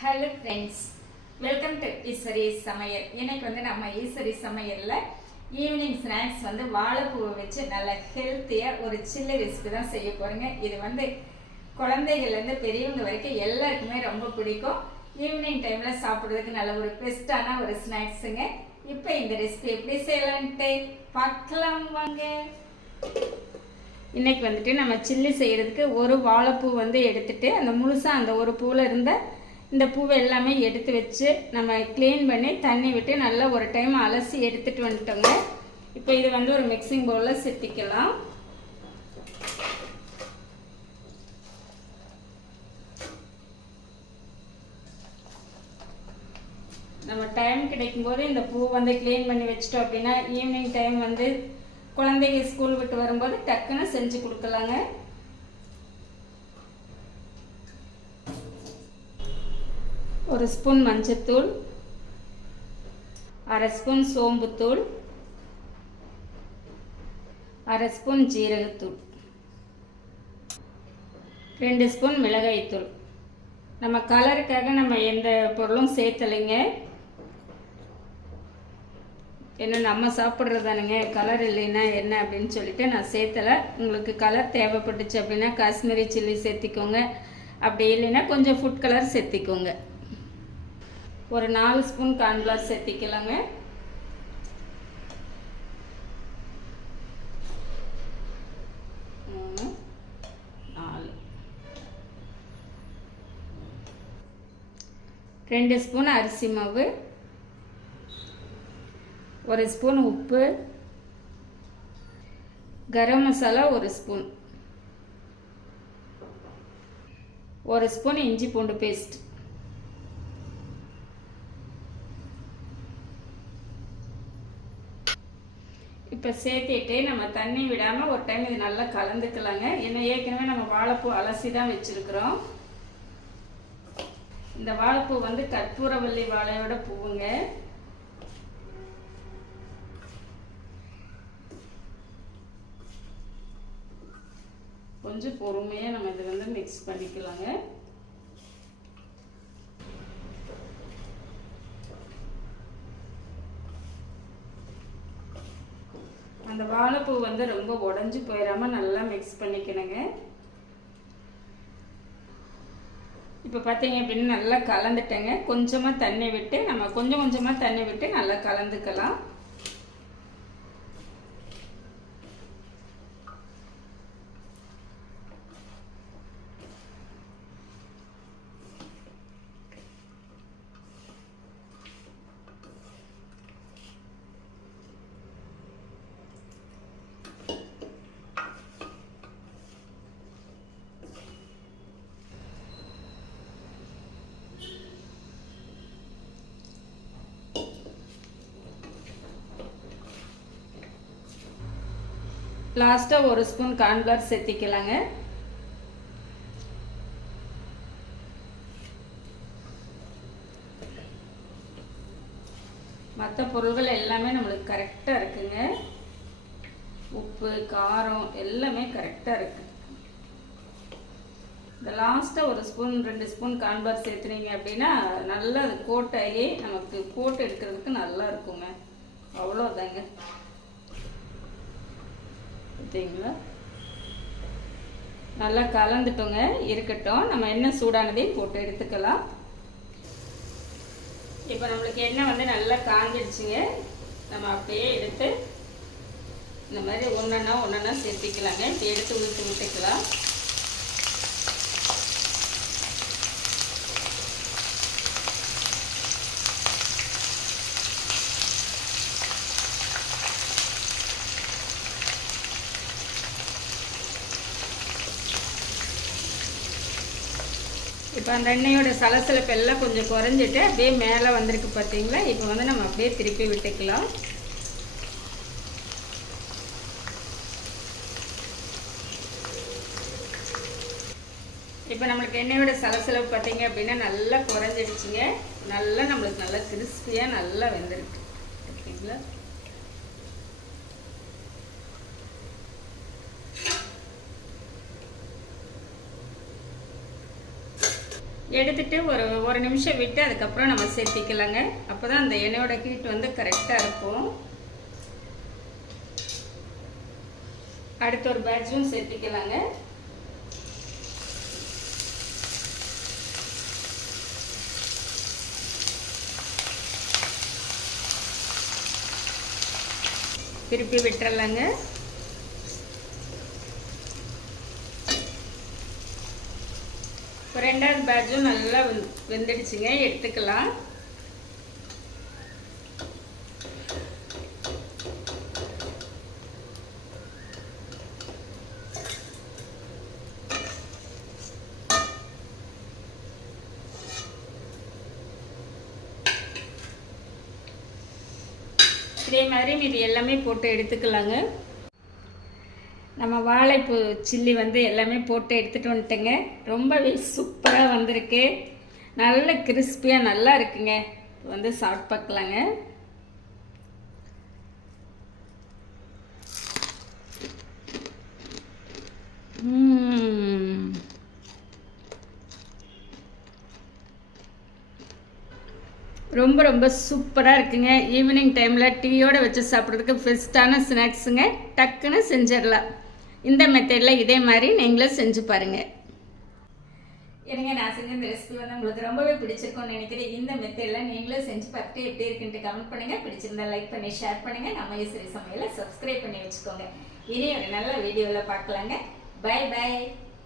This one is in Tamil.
Hello friends, welcome to Eswari சமையல். இன்னைக்கு நம்ம ஈஸ்வரி சமையலில் ஈவினிங் ஸ்நாக்ஸ் வாழைப்பூவை வச்சு நல்ல ஹெல்த்தியாக ஒரு சில்லி ரெசிபி தான் செய்ய போகிறேங்க. இது குழந்தைகள்லேருந்து பெரியவங்க வரைக்கும் எல்லாருக்குமே ரொம்ப பிடிக்கும். ஈவினிங் டைமில் சாப்பிட்றதுக்கு நல்ல ஒரு பெஸ்ட்டான ஒரு ஸ்நாக்ஸுங்க. இப்போ இந்த ரெசிபி எப்படி செய்யலான்ட்டு பார்க்கலாம் வாங்க. இன்னைக்கு நம்ம சில்லி செய்கிறதுக்கு ஒரு வாழைப்பூ எடுத்துட்டு அந்த முழுசாக அந்த ஒரு பூவில் இருந்த இந்த பூவை எல்லாமே எடுத்து வச்சு நம்ம க்ளீன் பண்ணி தண்ணி விட்டு நல்லா ஒரு டைம் அலசி எடுத்துட்டு வந்துட்டோங்க. இப்போ இது ஒரு மிக்சிங் பவுலில் சேர்த்திக்கலாம். நம்ம டைம் கிடைக்கும்போது இந்த பூ க்ளீன் பண்ணி வச்சிட்டோம் அப்படின்னா ஈவினிங் டைம் குழந்தைங்க ஸ்கூல் விட்டு வரும்போது டக்குன்னு செஞ்சு கொடுக்கலாங்க. ஒரு ஸ்பூன் மஞ்சத்தூள், அரை ஸ்பூன் சோம்புத்தூள், அரை ஸ்பூன் ஜீரகத்தூள், 2 ஸ்பூன் மிளகாய்த்தூள். நம்ம கலருக்காக நம்ம எந்த பொருளும் சேர்த்தலைங்க. என்ன நம்ம சாப்பிட்றதானுங்க, கலர் இல்லைன்னா என்ன அப்படின்னு சொல்லிட்டு நான் சேர்த்தலை. உங்களுக்கு கலர் தேவைப்பட்டுச்சு அப்படின்னா காஷ்மீரி சில்லி சேர்த்திக்கோங்க. அப்படி இல்லைன்னா கொஞ்சம் ஃபுட் கலர் சேர்த்திக்கோங்க. ஒரு 4 ஸ்பூன் கார்ன்ஃப்ளவர் சேர்த்திக்கலாங்க. ரெண்டு ஸ்பூன் அரிசி மாவு, 1 ஸ்பூன் உப்பு, கரம் மசாலா 1 ஸ்பூன், 1 ஸ்பூன் இஞ்சி பூண்டு பேஸ்ட். இப்போ சேர்த்திட்டு நம்ம தண்ணி விடாமல் ஒரு டைம் இது நல்லா கலந்துக்கலாங்க. ஏன்னா ஏற்கனவே நம்ம வாழைப்பூ அலசி தான் வச்சுருக்குறோம். இந்த வாழைப்பூ கற்பூரவள்ளி வாழையோட பூவுங்க. கொஞ்சம் பொறுமையாக நம்ம இது மிக்ஸ் பண்ணிக்கலாங்க. அந்த வாழைப்பூ ரொம்ப உடஞ்சி போயிடாம நல்லா மிக்ஸ் பண்ணிக்கணுங்க. இப்போ பார்த்தீங்க அப்படின்னு நல்லா கலந்துட்டேங்க. கொஞ்சமாக தண்ணி விட்டு நம்ம கொஞ்சமாக தண்ணி விட்டு நல்லா கலந்துக்கலாம். லாஸ்ட்டாக 1 ஸ்பூன் கார்ன்ஃப்ளவர் சேர்த்திக்கலாங்க. மற்ற பொருள்கள் எல்லாமே நம்மளுக்கு கரெக்டாக இருக்குங்க. உப்பு காரம் எல்லாமே கரெக்டாக இருக்குது. இந்த லாஸ்ட்டாக 1 ஸ்பூன் 2 ஸ்பூன் கார்ன்ஃப்ளவர் சேர்த்துனீங்க அப்படின்னா நல்லா அது கோட்டாகி நமக்கு போட்டு எடுக்கிறதுக்கு நல்லா இருக்குங்க. அவ்வளோதாங்க. பார்த்தீங்களா, நல்லா கலந்துட்டோங்க. இருக்கட்டும், நம்ம எண்ணெய் சூடானதையும் போட்டு எடுத்துக்கலாம். இப்போ நம்மளுக்கு எண்ணெய் நல்லா காஞ்சிடுச்சுங்க. நம்ம அப்படியே எடுத்து இந்த மாதிரி ஒன்றா சேர்த்திக்கலாங்க. இப்போ எடுத்து ஊற்றி விட்டுக்கலாம். இப்போ அந்த எண்ணெயோட சலசலப்பு எல்லாம் கொஞ்சம் குறைஞ்சிட்டு அப்படியே மேலே வந்திருக்கு பார்த்தீங்களா. இப்போ நம்ம அப்படியே திருப்பி விட்டுக்கலாம். இப்போ நம்மளுக்கு எண்ணெயோட சலசலப்பு பார்த்தீங்க அப்படின்னா நல்லா குறைஞ்சிடுச்சுங்க. நல்லா நம்மளுக்கு நல்லா கிறிஸ்பியாக நல்லா வெந்திருக்கு. ஓகேங்களா. எடுத்துட்டு ஒரு நிமிஷம் விட்டு அதுக்கப்புறம் நம்ம சேர்த்திக்கலாங்க. அப்போ தான் அந்த எண்ணெயோட ஹீட் வந்து கரெக்டாக இருக்கும். அடுத்த ஒரு பேட்சும் சேர்த்திக்கலாங்க. திருப்பி விட்டுறலாங்க. ரெண்டாவது பேட்சும் நல்லா வெந்துடுச்சுங்க, எடுத்துக்கலாம். இதே மாதிரி இது எல்லாமே போட்டு எடுத்துக்கலாங்க. நம்ம வாழைப்பூ சில்லி வந்து எல்லாமே போட்டு எடுத்துகிட்டு வந்துட்டேங்க. ரொம்பவே சூப்பராக வந்திருக்கு. நல்ல கிறிஸ்பியாக நல்லா இருக்குங்க. வந்து சாப்பிட்டு பார்க்கலாங்க. ரொம்ப ரொம்ப சூப்பராக இருக்குங்க. ஈவினிங் டைமில் டீயோடு வச்சு சாப்பிட்றதுக்கு பெஸ்ட்டான ஸ்நாக்ஸுங்க. டக்குன்னு செஞ்சிடலாம். இந்த மெத்தடில் இதே மாதிரி நீங்களும் செஞ்சு பாருங்கள். எனக்கு நான் செஞ்ச இந்த ரெசிபி வந்து உங்களுக்கு ரொம்பவே பிடிச்சிருக்கும்னு நினைக்கிறேன். இந்த மெத்தடில் நீங்களும் செஞ்சு பார்த்துட்டு எப்படி இருக்குன்ட்டு கமெண்ட் பண்ணுங்கள். பிடிச்சிருந்தா லைக் பண்ணி ஷேர் பண்ணுங்கள். நம்ம ஈஸ்வரி சமையலை சப்ஸ்கிரைப் பண்ணி வச்சுக்கோங்க. இனி ஒரு நல்ல வீடியோவில் பார்க்கலாங்க. Bye by.